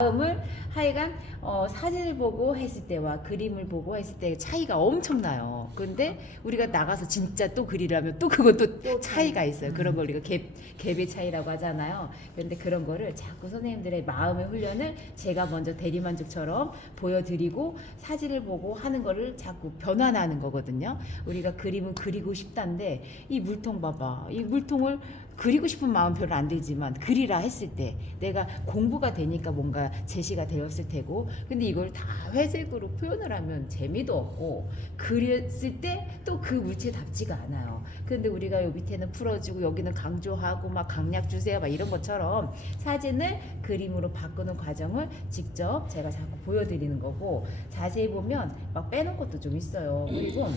마음을 하여간 사진을 보고 했을 때와 그림을 보고 했을 때 차이가 엄청나요. 근데 우리가 나가서 진짜 또 그리려면 또 그것도 차이가 있어요. 그런 걸 우리가 갭의 차이라고 하잖아요. 그런데 그런 거를 자꾸 선생님들의 마음의 훈련을 제가 먼저 대리만족처럼 보여드리고 사진을 보고 하는 거를 자꾸 변환하는 거거든요. 우리가 그림은 그리고 싶다는데 이 물통 봐봐. 이 물통을 그리고 싶은 마음 별로 안 들지만 그리라 했을 때 내가 공부가 되니까 뭔가 제시가 되었을 테고, 근데 이걸 다 회색으로 표현을 하면 재미도 없고 그렸을 때 또 그 물체답지가 않아요. 근데 우리가 요 밑에는 풀어주고 여기는 강조하고 막 강약 주세요 막 이런 것처럼 사진을 그림으로 바꾸는 과정을 직접 제가 자꾸 보여드리는 거고, 자세히 보면 막 빼놓은 것도 좀 있어요. 그리고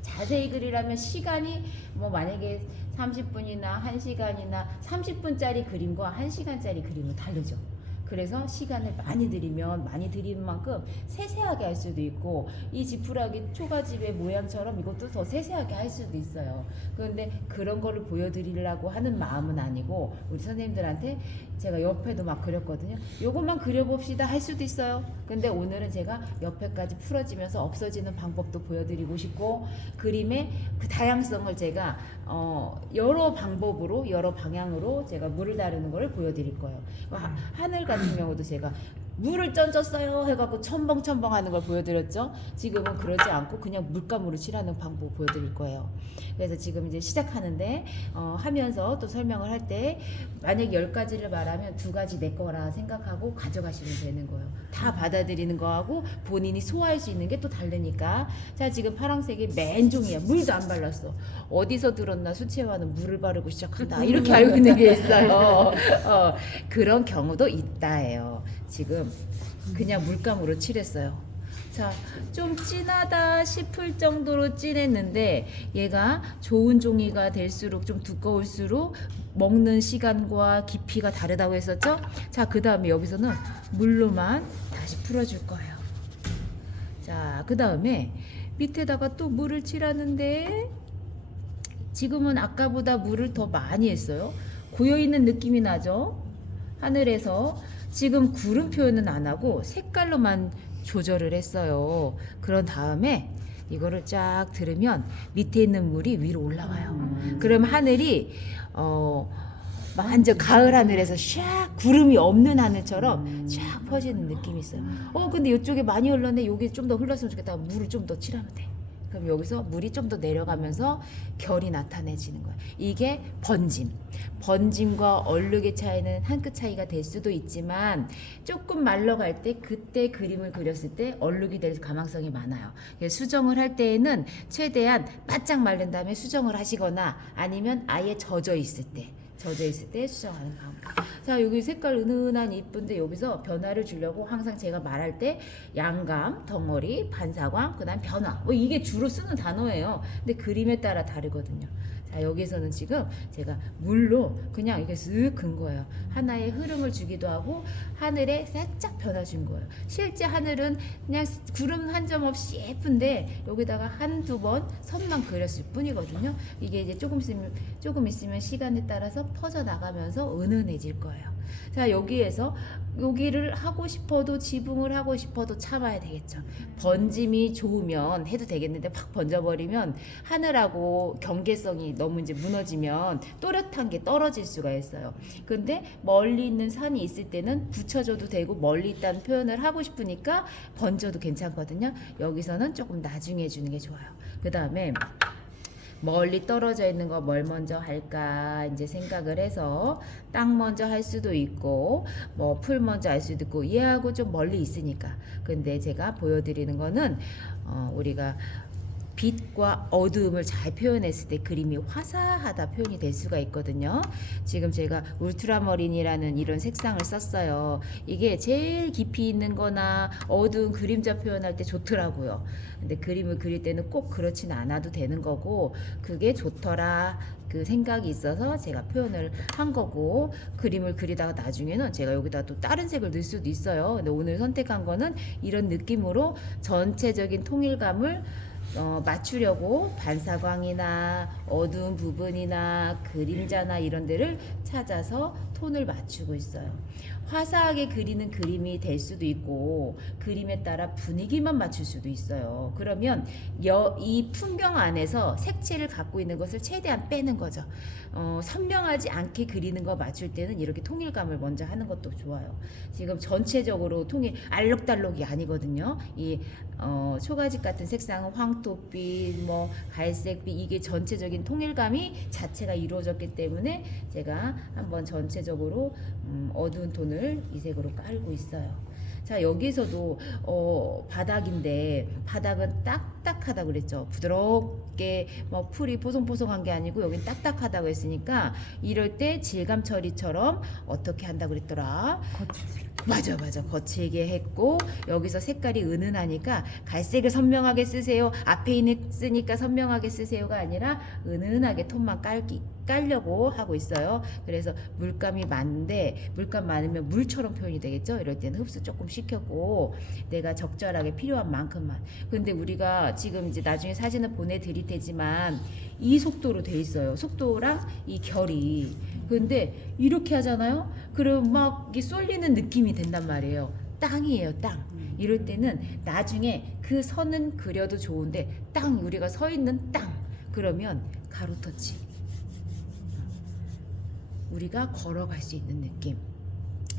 자세히 그리려면 시간이 뭐 만약에 30분이나 1시간이나 30분짜리 그림과 1시간짜리 그림은 다르죠. 그래서 시간을 많이 들이면 많이 들이는 만큼 세세하게 할 수도 있고, 이 지푸라기 초가집의 모양처럼 이것도 더 세세하게 할 수도 있어요. 그런데 그런 거를 보여드리려고 하는 마음은 아니고, 우리 선생님들한테 제가 옆에도 막 그렸거든요. 요것만 그려봅시다 할 수도 있어요. 근데 오늘은 제가 옆에까지 풀어지면서 없어지는 방법도 보여드리고 싶고, 그림의 그 다양성을 제가 여러 방법으로 여러 방향으로 제가 물을 다루는 거를 보여드릴 거예요. 하늘 같은 경우도 제가 물을 던졌어요 해갖고 첨벙첨벙 하는 걸 보여드렸죠. 지금은 그러지 않고 그냥 물감으로 칠하는 방법 보여드릴 거예요. 그래서 지금 이제 시작하는데 하면서 또 설명을 할 때 만약 10가지를 말하면 2가지 내 거라 생각하고 가져가시면 되는 거예요. 다 받아들이는 거하고 본인이 소화할 수 있는 게 또 다르니까. 자, 지금 파란색이 맨 종이야. 물도 안 발랐어. 어디서 들었나 수채화는 물을 바르고 시작한다 이렇게 알고 있는 게 있어요. 그런 경우도 있다예요. 지금 그냥 물감으로 칠했어요. 자, 좀 진하다 싶을 정도로 진했는데 얘가 좋은 종이가 될수록 좀 두꺼울수록 먹는 시간과 깊이가 다르다고 했었죠. 자, 그 다음에 여기서는 물로만 다시 풀어줄 거예요. 자, 그 다음에 밑에다가 또 물을 칠하는데 지금은 아까보다 물을 더 많이 했어요. 고여있는 느낌이 나죠. 하늘에서 지금 구름 표현은 안 하고 색깔로만 조절을 했어요. 그런 다음에 이거를 쫙 들으면 밑에 있는 물이 위로 올라와요. 그럼 하늘이 완전 가을 하늘에서 샥 구름이 없는 하늘처럼 쫙 퍼지는 느낌이 있어요. 근데 이쪽에 많이 흘렀네. 여기 좀 더 흘렀으면 좋겠다. 물을 좀 더 칠하면 돼. 그럼 여기서 물이 좀 더 내려가면서 결이 나타내지는 거예요. 이게 번짐. 번짐과 얼룩의 차이는 한 끗 차이가 될 수도 있지만 조금 말러갈 때 그때 그림을 그렸을 때 얼룩이 될 가망성이 많아요. 수정을 할 때에는 최대한 바짝 마른 다음에 수정을 하시거나 아니면 아예 젖어 있을 때 수정하는 방법. 자, 여기 색깔 은은한 이쁜데 여기서 변화를 주려고 항상 제가 말할 때 양감, 덩어리, 반사광, 그 다음 변화, 뭐 이게 주로 쓰는 단어예요. 근데 그림에 따라 다르거든요. 자, 여기서는 지금 제가 물로 그냥 이렇게 쓱 근 거예요. 하나의 흐름을 주기도 하고 하늘에 살짝 변화 준 거예요. 실제 하늘은 그냥 구름 한 점 없이 예쁜데 여기다가 한두 번 선만 그렸을 뿐이거든요. 이게 이제 조금 있으면 시간에 따라서 퍼져 나가면서 은은해질 거예요. 자, 여기를 하고 싶어도 지붕을 하고 싶어도 참아야 되겠죠. 번짐이 좋으면 해도 되겠는데 확 번져버리면 하늘하고 경계성이 너무 이제 무너지면 또렷한 게 떨어질 수가 있어요. 근데 멀리 있는 산이 있을 때는 붙여줘도 되고 멀리 있다는 표현을 하고 싶으니까 번져도 괜찮거든요. 여기서는 조금 나중에 해주는 게 좋아요. 그 다음에 멀리 떨어져 있는 거 뭘 먼저 할까 이제 생각을 해서 땅 먼저 할 수도 있고 뭐 풀 먼저 할 수도 있고 얘하고 좀 멀리 있으니까. 근데 제가 보여드리는 거는 우리가 빛과 어두움을 잘 표현했을 때 그림이 화사하다 표현이 될 수가 있거든요. 지금 제가 울트라머린이라는 이런 색상을 썼어요. 이게 제일 깊이 있는 거나 어두운 그림자 표현할 때 좋더라고요. 근데 그림을 그릴 때는 꼭 그렇진 않아도 되는 거고 그게 좋더라 그 생각이 있어서 제가 표현을 한 거고, 그림을 그리다가 나중에는 제가 여기다 또 다른 색을 넣을 수도 있어요. 근데 오늘 선택한 거는 이런 느낌으로 전체적인 통일감을 맞추려고 반사광이나 어두운 부분이나 그림자나 이런 데를 찾아서 톤을 맞추고 있어요. 화사하게 그리는 그림이 될 수도 있고 그림에 따라 분위기만 맞출 수도 있어요. 그러면 이 풍경 안에서 색채를 갖고 있는 것을 최대한 빼는 거죠. 선명하지 않게 그리는 거 맞출 때는 이렇게 통일감을 먼저 하는 것도 좋아요. 지금 전체적으로 알록달록이 아니거든요. 이 초가집 같은 색상은 황토빛, 뭐 갈색빛, 이게 전체적인 통일감이 자체가 이루어졌기 때문에 제가 한번 전체적으로 어두운 톤을 이 색으로 깔고 있어요. 자, 여기서도 바닥인데 바닥은 딱딱하다고 그랬죠. 부드럽게 뭐 풀이 보송보송한 게 아니고 여긴 딱딱하다고 했으니까 이럴 때 질감 처리처럼 어떻게 한다고 그랬더라? 맞아. 거칠게 했고 여기서 색깔이 은은하니까 갈색을 선명하게 쓰세요. 앞에 쓰니까 선명하게 쓰세요가 아니라 은은하게 톤만 깔려고 하고 있어요. 그래서 물감이 많은데 물감 많으면 물처럼 표현이 되겠죠. 이럴 때는 흡수 조금 시켰고 내가 적절하게 필요한 만큼만. 근데 우리가 지금 이제 나중에 사진을 보내드릴 테지만 이 속도로 돼 있어요. 속도랑 이 결이. 근데 이렇게 하잖아요. 그럼 막 쏠리는 느낌이 된단 말이에요. 땅이에요, 땅. 이럴 때는 나중에 그 선은 그려도 좋은데 우리가 서 있는 땅. 그러면 가로 터치. 우리가 걸어갈 수 있는 느낌.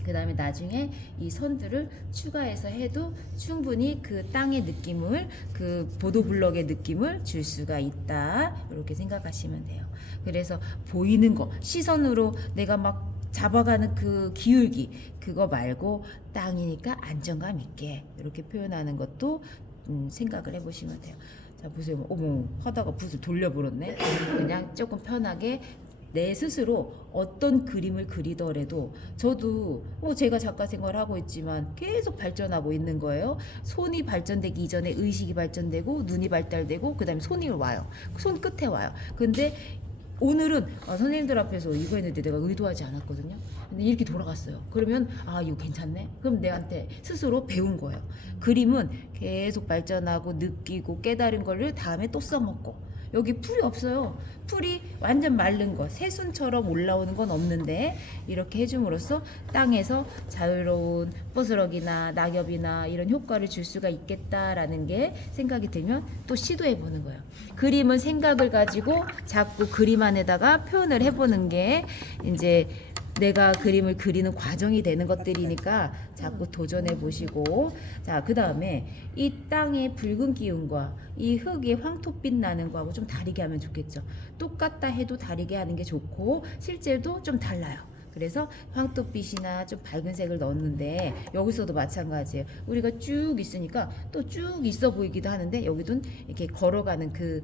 그 다음에 나중에 이 선들을 추가해서 해도 충분히 그 땅의 느낌을, 그 보도블럭의 느낌을 줄 수가 있다. 이렇게 생각하시면 돼요. 그래서 보이는 거, 시선으로 내가 막 잡아가는 그 기울기, 그거 말고 땅이니까 안정감 있게 이렇게 표현하는 것도 생각을 해보시면 돼요. 자, 보세요. 어머, 하다가 붓을 돌려버렸네. 그냥 조금 편하게 내 스스로 어떤 그림을 그리더라도 저도 제가 작가 생활을 하고 있지만 계속 발전하고 있는 거예요. 손이 발전되기 이전에 의식이 발전되고 눈이 발달되고 그 다음에 손이 와요. 손 끝에 와요. 근데 오늘은 선생님들 앞에서 이거 했는데 내가 의도하지 않았거든요. 근데 이렇게 돌아갔어요. 그러면 이거 괜찮네? 그럼 내한테 스스로 배운 거예요. 그림은 계속 발전하고 느끼고 깨달은 거를 다음에 또 써먹고 여기 풀이 없어요. 풀이 완전 마른 거, 새순처럼 올라오는 건 없는데 이렇게 해줌으로써 땅에서 자유로운 부스럭이나 낙엽이나 이런 효과를 줄 수가 있겠다라는 게 생각이 들면 또 시도해보는 거예요. 그림은 생각을 가지고 자꾸 그림 안에다가 표현을 해보는 게 이제 내가 그림을 그리는 과정이 되는 것들이니까 자꾸 도전해 보시고, 자, 그 다음에 이 땅의 붉은 기운과 이 흙의 황토빛 나는 거하고 좀 다르게 하면 좋겠죠. 똑같다 해도 다르게 하는 게 좋고 실제도 좀 달라요. 그래서 황토빛이나 좀 밝은 색을 넣었는데 여기서도 마찬가지예요. 우리가 쭉 있으니까 또 쭉 있어 보이기도 하는데 여기도 이렇게 걸어가는 그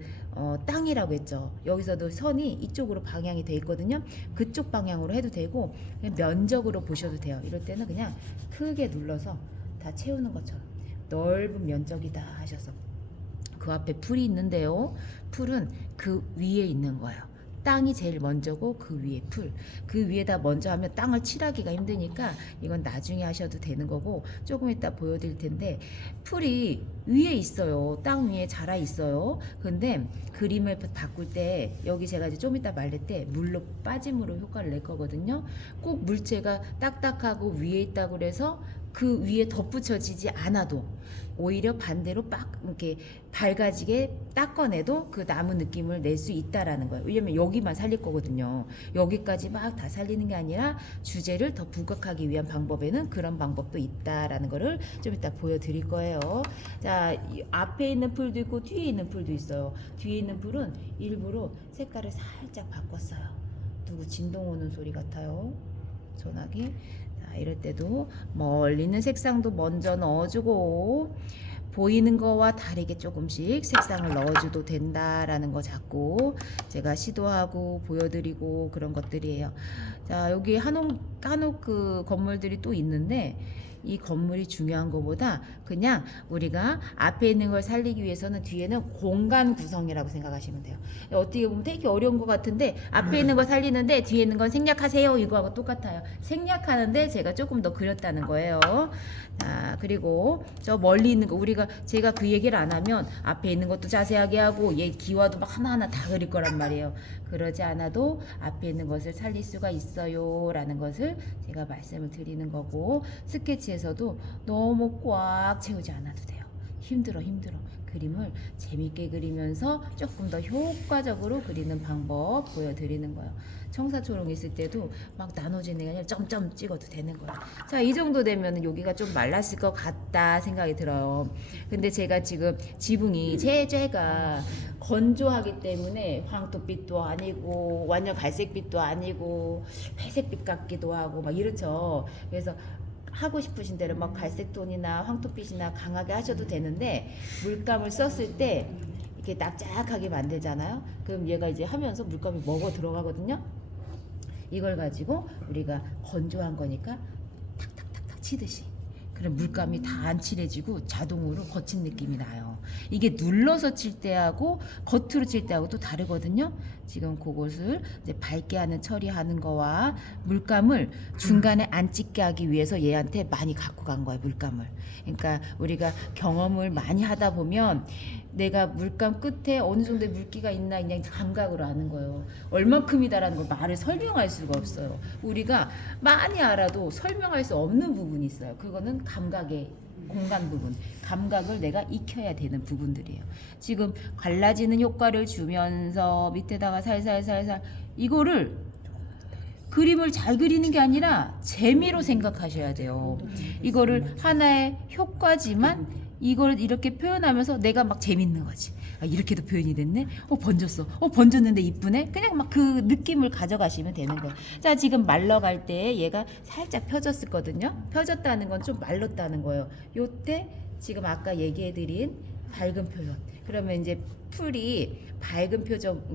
땅이라고 했죠. 여기서도 선이 이쪽으로 방향이 돼 있거든요. 그쪽 방향으로 해도 되고 그냥 면적으로 보셔도 돼요. 이럴 때는 그냥 크게 눌러서 다 채우는 것처럼 넓은 면적이다 하셔서 그 앞에 풀이 있는데요. 풀은 그 위에 있는 거예요. 땅이 제일 먼저고 그 위에 풀, 그 위에다 먼저 하면 땅을 칠하기가 힘드니까 이건 나중에 하셔도 되는 거고 조금 이따 보여드릴 텐데 풀이 위에 있어요. 땅 위에 자라 있어요. 근데 그림을 바꿀 때 여기 제가 이제 좀 이따 말릴 때 물로 빠짐으로 효과를 낼 거거든요. 꼭 물체가 딱딱하고 위에 있다고 그래서 그 위에 덧붙여지지 않아도 오히려 반대로 빡 이렇게 밝아지게 닦아내도 그 나무 느낌을 낼 수 있다라는 거예요. 왜냐면 여기만 살릴 거거든요. 여기까지 막 다 살리는 게 아니라 주제를 더 부각하기 위한 방법에는 그런 방법도 있다라는 거를 좀 이따 보여드릴 거예요. 자, 앞에 있는 풀도 있고 뒤에 있는 풀도 있어요. 뒤에 있는 풀은 일부러 색깔을 살짝 바꿨어요. 누구 진동 오는 소리 같아요. 전화기. 이럴 때도 멀리 있는 색상도 먼저 넣어주고 보이는 거와 다르게 조금씩 색상을 넣어줘도 된다라는 거 자꾸 제가 시도하고 보여드리고 그런 것들이에요. 자, 여기 한옥 그 건물들이 또 있는데 이 건물이 중요한 것보다 그냥 우리가 앞에 있는 걸 살리기 위해서는 뒤에는 공간 구성이라고 생각하시면 돼요. 어떻게 보면 되게 어려운 것 같은데 앞에 있는 거 살리는데 뒤에 있는 건 생략하세요 이거하고 똑같아요. 생략하는데 제가 조금 더 그렸다는 거예요. 자, 그리고 저 멀리 있는 거 제가 그 얘기를 안 하면 앞에 있는 것도 자세하게 하고 얘 기와도 막 하나하나 다 그릴 거란 말이에요. 그러지 않아도 앞에 있는 것을 살릴 수가 있어요 라는 것을 제가 말씀을 드리는 거고, 스케치에서도 너무 꽉 채우지 않아도 돼요. 힘들어. 그림을 재밌게 그리면서 조금 더 효과적으로 그리는 방법 보여드리는 거예요. 청사초롱 있을 때도 막 나눠지는 게 아니라 점점 찍어도 되는 거예요. 자, 이 정도 되면 여기가 좀 말랐을 것 같다 생각이 들어요. 근데 제가 지금 지붕이 제가 건조하기 때문에 황토빛도 아니고 완전 갈색빛도 아니고 회색빛 같기도 하고 막 이렇죠. 그래서 하고 싶으신 대로 막 갈색톤이나 황토빛이나 강하게 하셔도 되는데, 물감을 썼을 때 이렇게 납작하게 만들잖아요. 그럼 얘가 이제 하면서 물감이 먹어 들어가거든요. 이걸 가지고 우리가 건조한 거니까 탁탁탁탁 치듯이, 그럼 물감이 다 안 칠해지고 자동으로 거친 느낌이 나요. 이게 눌러서 칠 때하고 겉으로 칠 때하고 또 다르거든요. 지금 그것을 이제 밝게 하는 처리하는 거와 물감을 중간에 안 찍게 하기 위해서 얘한테 많이 갖고 간 거예요, 물감을. 그러니까 우리가 경험을 많이 하다 보면 내가 물감 끝에 어느 정도의 물기가 있나 그냥 감각으로 아는 거예요. 얼만큼이다라는 걸 말을 설명할 수가 없어요. 우리가 많이 알아도 설명할 수 없는 부분이 있어요. 그거는 감각의 공간 부분, 감각을 내가 익혀야 되는 부분들이에요. 지금 갈라지는 효과를 주면서 밑에다가 살살살살 이거를 그림을 잘 그리는 게 아니라 재미로 생각하셔야 돼요. 이거를 하나의 효과지만 이걸 이렇게 표현하면서 내가 막 재밌는 거지. 아, 이렇게도 표현이 됐네. 번졌어. 번졌는데 이쁘네. 그냥 막 그 느낌을 가져가시면 되는 거예요. 자, 지금 말러갈 때 얘가 살짝 펴졌었거든요. 펴졌다는 건 좀 말랐다는 거예요. 요때 지금 아까 얘기해드린 밝은 표현. 그러면 이제 풀이 밝은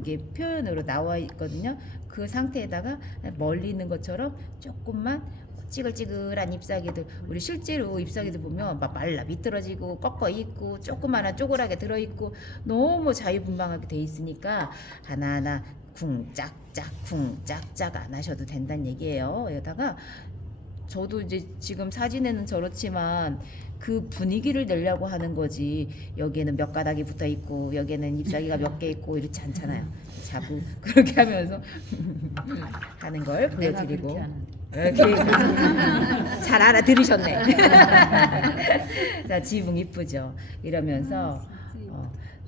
이게 표현으로 나와 있거든요. 그 상태에다가 멀리 있는 것처럼 조금만 찌글찌글한 잎사귀들, 우리 실제로 잎사귀들 보면 막 말라 미끄러지고 꺾어 있고 조그마한 쪼그랗게 들어있고 너무 자유분방하게 돼 있으니까 하나하나 쿵짝짝 안 하셔도 된다는 얘기예요. 여기다가 저도 이제 지금 사진에는 저렇지만 그 분위기를 내려고 하는 거지, 여기에는 몇 가닥이 붙어 있고 여기에는 잎사귀가 몇 개 있고 이렇지 않잖아요. 자꾸 그렇게 하면서 하는 걸 보여드리고. 잘 알아들으셨네. 자, 지붕 이쁘죠? 이러면서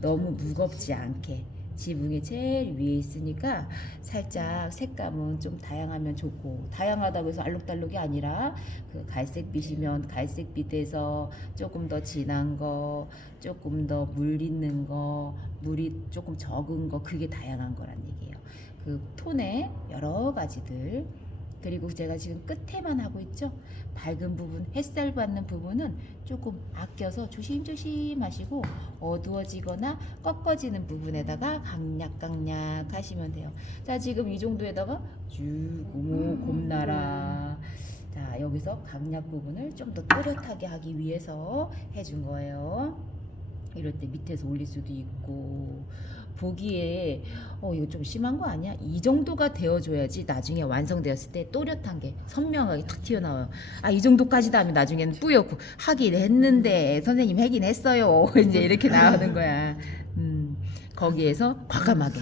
너무 무겁지 않게 지붕이 제일 위에 있으니까 살짝 색감은 좀 다양하면 좋고, 다양하다고 해서 알록달록이 아니라 그 갈색빛이면 갈색빛에서 조금 더 진한 거, 조금 더 물 있는 거, 물이 조금 적은 거, 그게 다양한 거란 얘기예요. 그 톤의 여러 가지들. 그리고 제가 지금 끝에만 하고 있죠. 밝은 부분, 햇살 받는 부분은 조금 아껴서 조심조심 하시고 어두워지거나 꺾어지는 부분에다가 강약 하시면 돼요. 자, 지금 이 정도에다가 곰나라. 자, 여기서 강약 부분을 좀 더 또렷하게 하기 위해서 해준 거예요. 이럴 때 밑에서 올릴 수도 있고, 보기에 이거 좀 심한 거 아니야? 이 정도가 되어줘야지 나중에 완성되었을 때 또렷한 게 선명하게 탁 튀어나와요. 아, 이 정도까지다 하면 나중에는 뿌옇고 하긴 했는데 선생님 하긴 했어요. 이제 이렇게 나오는 거야. 거기에서 과감하게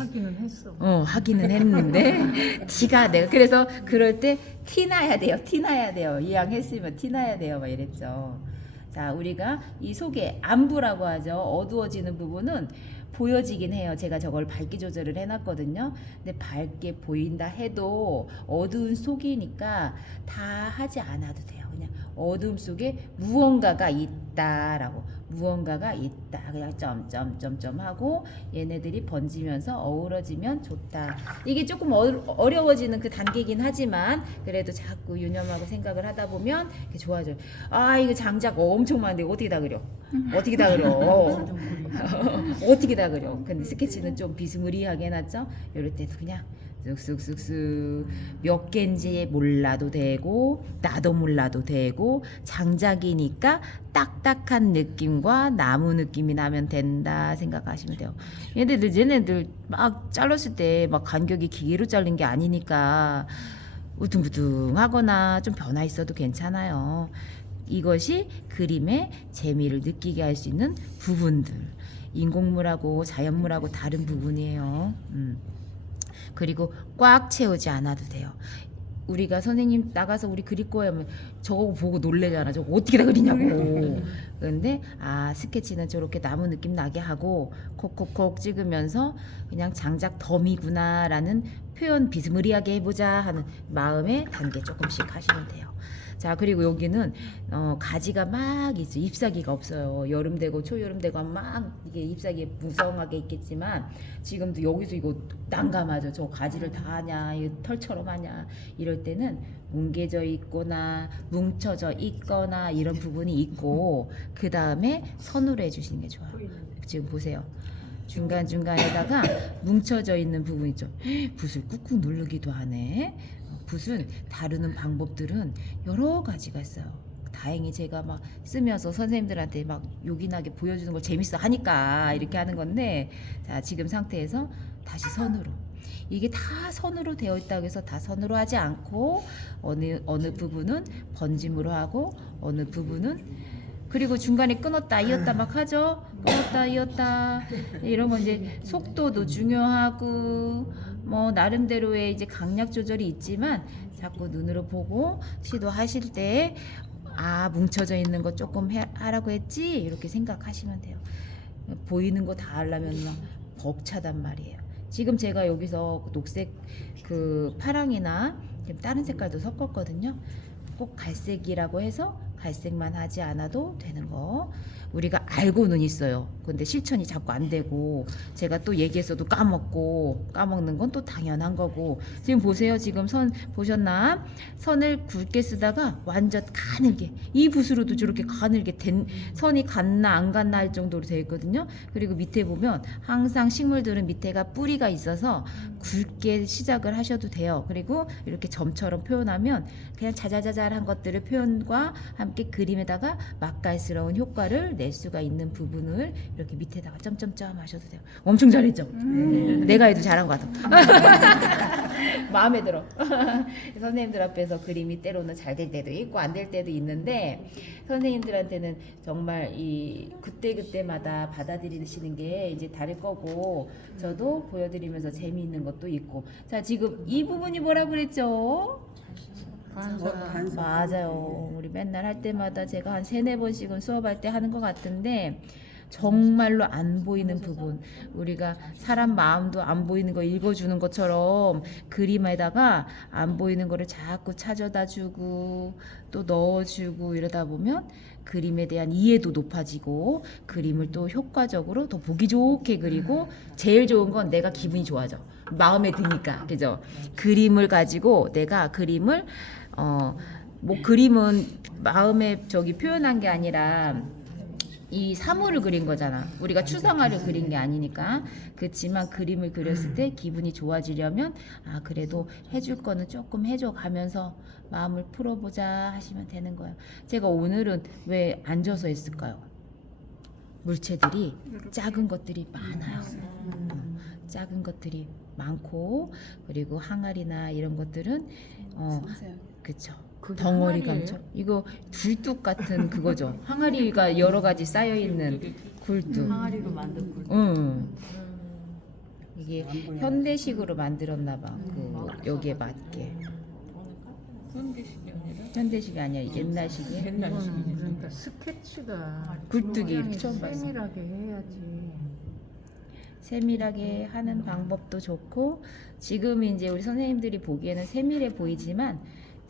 하기는 했는데 티가 내가 그래서 그럴 때 티나야 돼요. 이왕했으면 티나야 돼요. 막 이랬죠. 자, 우리가 이 속에 안부라고 하죠. 어두워지는 부분은 보여지긴 해요. 제가 저걸 밝기 조절을 해놨거든요. 근데 밝게 보인다 해도 어두운 속이니까 다 하지 않아도 돼요. 그냥 어둠 속에 무언가가 있다라고, 그냥 점점점점 하고 얘네들이 번지면서 어우러지면 좋다. 이게 조금 어려워지는 그 단계이긴 하지만 그래도 자꾸 유념하고 생각을 하다 보면 이게 좋아져요. 아, 이거 장작 엄청 많은데 어떻게 다 그려? 어떻게 다 그려? 근데 스케치는 좀 비스무리하게 해놨죠. 이럴 때도 그냥 쓱쓱쓱쓱 몇 개인지 몰라도 되고 나도 몰라도 되고 장작이니까 딱딱한 느낌과 나무 느낌이 나면 된다 생각하시면 돼요. 얘네들 막 잘랐을 때 막 간격이 기계로 자른 게 아니니까 우퉁우퉁하거나 좀 변화 있어도 괜찮아요. 이것이 그림의 재미를 느끼게 할 수 있는 부분들. 인공물하고 자연물하고 다른 부분이에요. 그리고 꽉 채우지 않아도 돼요. 우리가 선생님 나가서 우리 그릴 거예요 하면 저거 보고 놀래잖아. 저거 어떻게 다 그리냐고. 근데 스케치는 저렇게 나무 느낌 나게 하고 콕콕콕 찍으면서 그냥 장작 덤이구나 라는 표현 비스무리하게 해보자 하는 마음의 단계 조금씩 하시면 돼요. 자, 그리고 여기는 가지가 막 있어. 잎사귀가 없어요. 여름 되고 초여름 되고 막 이게 잎사귀 무성하게 있겠지만 지금도 여기서 이거 난감하죠. 저 가지를 다 하냐, 이 털처럼 하냐 이럴 때는 뭉개져 있거나 뭉쳐져 있거나 이런 부분이 있고 그 다음에 선으로 해주시는 게 좋아요. 지금 보세요. 중간중간에다가 뭉쳐져 있는 부분 있죠. 붓을 꾹꾹 누르기도 하네. 붓은 다루는 방법들은 여러 가지가 있어요. 다행히 제가 막 쓰면서 선생님들한테 막 요긴하게 보여주는 걸 재밌어 하니까 이렇게 하는 건데, 자, 지금 상태에서 다시 선으로. 이게 다 선으로 되어 있다고 해서 다 선으로 하지 않고 어느 부분은 번짐으로 하고 어느 부분은 그리고 중간에 끊었다 이었다 막 하죠. 끊었다 이었다 이런 건 이제 속도도 중요하고 뭐 나름대로의 이제 강약 조절이 있지만 자꾸 눈으로 보고 시도하실 때 뭉쳐져 있는 거 조금 하라고 했지 이렇게 생각하시면 돼요. 보이는 거 다 하려면 막 벅차단 말이에요. 지금 제가 여기서 녹색 그 파랑이나 다른 색깔도 섞었거든요. 꼭 갈색이라고 해서 갈색만 하지 않아도 되는 거 우리가 알고는 있어요. 근데 실천이 자꾸 안 되고 제가 또 얘기했어도 까먹는 건 또 당연한 거고. 지금 보세요. 지금 선 보셨나? 선을 굵게 쓰다가 완전 가늘게 이 붓으로도 저렇게 가늘게 선이 갔나 안 갔나 할 정도로 되어 있거든요. 그리고 밑에 보면 항상 식물들은 밑에가 뿌리가 있어서 굵게 시작을 하셔도 돼요. 그리고 이렇게 점처럼 표현하면 그냥 자잘자잘한 것들을 표현과 함께 그림에다가 맛깔스러운 효과를 낼 수가 있는 부분을 이렇게 밑에다가 점점점 하셔도 돼요. 엄청 잘했죠? 내가 해도 잘한 것 같아. 마음에 들어. 선생님들 앞에서 그림이 때로는 잘 될 때도 있고 안 될 때도 있는데 선생님들한테는 정말 이 그때그때마다 받아들이시는 게 이제 다를 거고 저도 보여드리면서 재미있는 것도 있고. 자, 지금 이 부분이 뭐라고 그랬죠? 반사. 맞아요. 우리 맨날 할 때마다 제가 한 3-4번씩은 수업할 때 하는 것 같은데 정말로 안 보이는 부분, 우리가 사람 마음도 안 보이는 거 읽어주는 것처럼 그림에다가 안 보이는 거를 자꾸 찾아다 주고 또 넣어주고 이러다 보면 그림에 대한 이해도 높아지고 그림을 또 효과적으로 더 보기 좋게 그리고 제일 좋은 건 내가 기분이 좋아져. 마음에 드니까. 그죠? 그림을 가지고 내가 그림을 뭐 그림은 마음에 표현한 게 아니라 이 사물을 그린 거잖아. 우리가 추상화를 그린 게 아니니까. 그렇지만 그림을 그렸을 때 기분이 좋아지려면 그래도 해줄 거는 조금 해줘 가면서 마음을 풀어보자 하시면 되는 거예요. 제가 오늘은 왜 앉아서 했을까요? 물체들이 작은 것들이 많아요. 작은 것들이 많고 그리고 항아리나 이런 것들은 그쵸. 덩어리 감춰. 이거 굴뚝 같은 그거죠. 항아리가 여러 가지 쌓여 있는 굴뚝. 항아리로 만든 굴. 이게 현대식으로 만들었나 봐. 여기에 맞게. 현대식이 아니라 옛날식이에요. 이거는 그러니까 스케치가 굴뚝이 처음 봤어. 세밀하게 해야지. 세밀하게 하는 방법도 좋고 지금 이제 우리 선생님들이 보기에는 세밀해 보이지만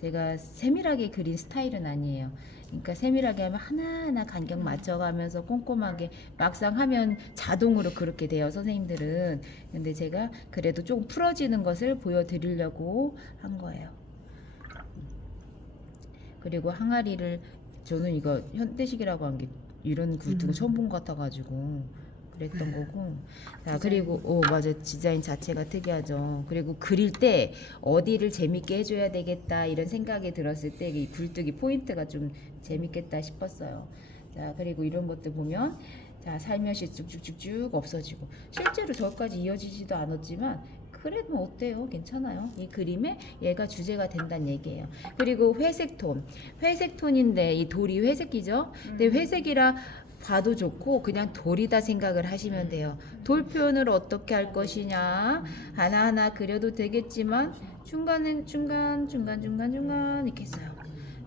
제가 세밀하게 그린 스타일은 아니에요. 그러니까 세밀하게 하면 하나하나 간격 맞춰가면서 꼼꼼하게 막상 하면 자동으로 그렇게 돼요, 선생님들은. 근데 제가 그래도 조금 풀어지는 것을 보여드리려고 한 거예요. 그리고 항아리를 저는 이거 현대식이라고 한 게 이런 굴뚝은 처음 본 것 같아가지고 그랬던 거고. 자, 그리고 맞아. 디자인 자체가 특이하죠. 그리고 그릴 때 어디를 재밌게 해줘야 되겠다 이런 생각이 들었을 때 이 굴뚝이 포인트가 좀 재밌겠다 싶었어요. 자, 그리고 이런 것들 보면 자, 살며시 쭉쭉쭉쭉 없어지고 실제로 저까지 이어지지도 않았지만 그래도 뭐 어때요? 괜찮아요. 이 그림에 얘가 주제가 된다는 얘기예요. 그리고 회색 톤. 회색 톤인데 이 돌이 회색이죠? 근데 회색이라 봐도 좋고 그냥 돌이다 생각을 하시면 돼요. 돌 표현을 어떻게 할 것이냐 하나하나 그려도 되겠지만 중간은 중간 이렇게 써요.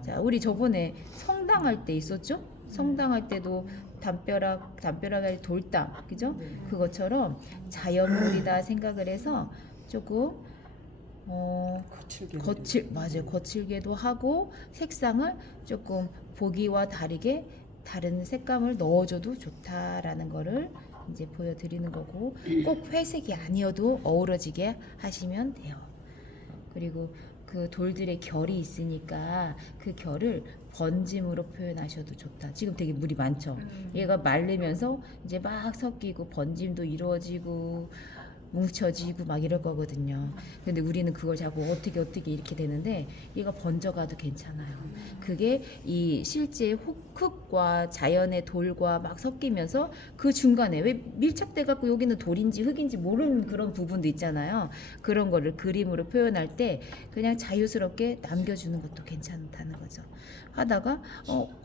자, 우리 저번에 성당할 때 있었죠? 성당할 때도 담벼락에 돌담, 그죠? 그것처럼 자연물이다 생각을 해서 조금 거칠게도 하고 색상을 조금 보기와 다르게 다른 색감을 넣어줘도 좋다라는 거를 이제 보여드리는 거고 꼭 회색이 아니어도 어우러지게 하시면 돼요. 그리고 그 돌들의 결이 있으니까 그 결을 번짐으로 표현하셔도 좋다. 지금 되게 물이 많죠. 얘가 마르면서 이제 막 섞이고 번짐도 이루어지고 뭉쳐지고 막 이럴 거거든요. 근데 우리는 그걸 자꾸 어떻게 이렇게 되는데 얘가 번져가도 괜찮아요. 그게 이 실제 흙과 자연의 돌과 막 섞이면서 그 중간에 왜 밀착돼 갖고 여기는 돌인지 흙인지 모르는 그런 부분도 있잖아요. 그런 거를 그림으로 표현할 때 그냥 자유스럽게 남겨주는 것도 괜찮다는 거죠. 하다가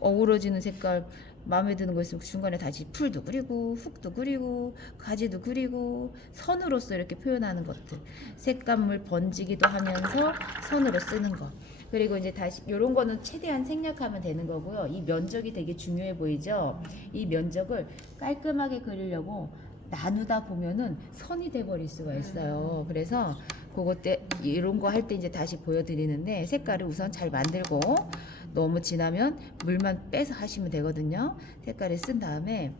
어우러지는 색깔 마음에 드는 거 있으면 중간에 다시 풀도 그리고 흙도 그리고 가지도 그리고 선으로서 이렇게 표현하는 것들, 색감을 번지기도 하면서 선으로 쓰는 거. 그리고 이제 다시 이런 거는 최대한 생략하면 되는 거고요. 이 면적이 되게 중요해 보이죠. 이 면적을 깔끔하게 그리려고 나누다 보면은 선이 돼 버릴 수가 있어요. 그래서 그것 때 이런 거 할 때 이제 다시 보여드리는데 색깔을 우선 잘 만들고 너무 진하면 물만 빼서 하시면 되거든요. 색깔을 쓴 다음에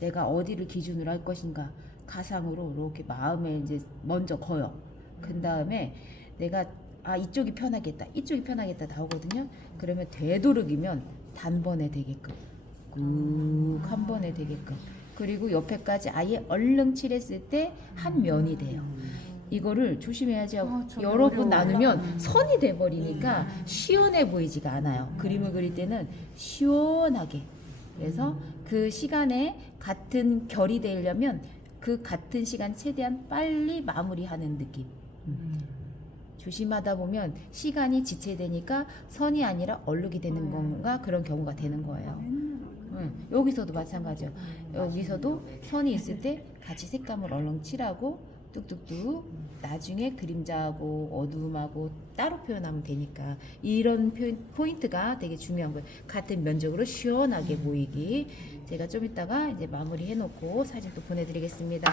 내가 어디를 기준으로 할 것인가 가상으로 이렇게 마음에 이제 먼저 거요. 그 다음에 내가 이쪽이 편하겠다 나오거든요. 그러면 되도록이면 단번에 되게끔 꾹 한 번에 되게끔 그리고 옆에까지 아예 얼른 칠했을 때 한 면이 돼요. 이거를 조심해야지 여러 번 나누면 선이 돼버리니까 시원해 보이지가 않아요. 그림을 그릴 때는 시원하게. 그래서 그 시간에 같은 결이 되려면 그 같은 시간 최대한 빨리 마무리하는 느낌. 조심하다 보면 시간이 지체되니까 선이 아니라 얼룩이 되는 건가 그런 경우가 되는 거예요. 여기서도 마찬가지예요. 여기서도 선이 있을 때 같이 색감을 얼른 칠하고 뚝뚝뚝 나중에 그림자하고 어두움하고 따로 표현하면 되니까 이런 포인트가 되게 중요한 거예요. 같은 면적으로 시원하게 보이기. 제가 좀 이따가 이제 마무리 해놓고 사진 또 보내드리겠습니다.